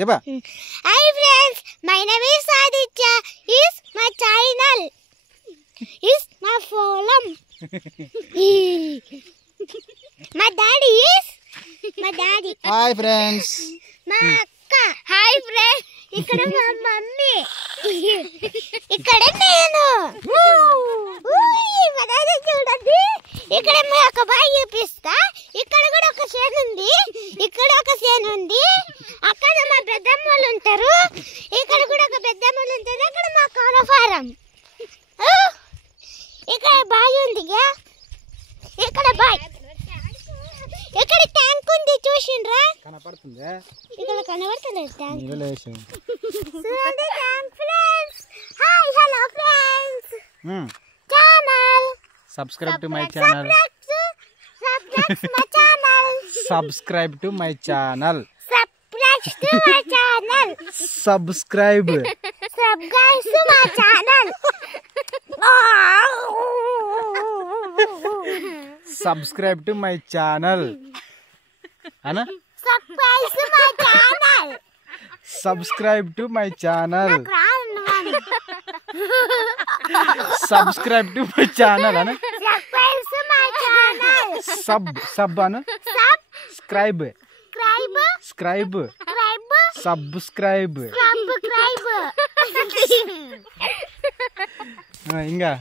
చెప్పా. Hi friends, my name is Aditya. Is my channel. Is my forum. My daddy is my daddy. Hi friends. మా అక్క. Hi friends. ఇక్కడ మా mummy. ఇక్కడ నేను. మా డాడీ చూడండి. ఇక్కడ మా ఒక బాయ్ చూపిస్తా. ఇక్కడ కూడా ఒక చేను ఉంది. ఇక్కడ ఒక చేను ఉంది. అక్కడ మా పెద్దమ్మలు ఉంటారు. ఇక్కడ కూడా ఒక పెద్దమ్మలు ఉంటారు. అక్కడ మా కోళ్ళ ఫారం. ఇక్కడ బాయ్ ఉంది. ఇక్కడ బాయ్. ఇక్కడ ట్యాంక్ ఉంది చూసిండ్రా? కనపడుతుంది. ఇక్కడ కనబడతలేదు ట్యాంక్. నీళ్ళు వేసి. చూడండి tank friends. Hi hello friends. Channel subscribe to my channel. Subscribe to my channel. Subscribe to my channel. Subscribe to my channel. Subscribe to my channel అనా? Subscribe to my channel. Subscribe to my channel అనా? Subscribe to my channel. Sub అనా? Scribe scribe subscribe. ఇంకా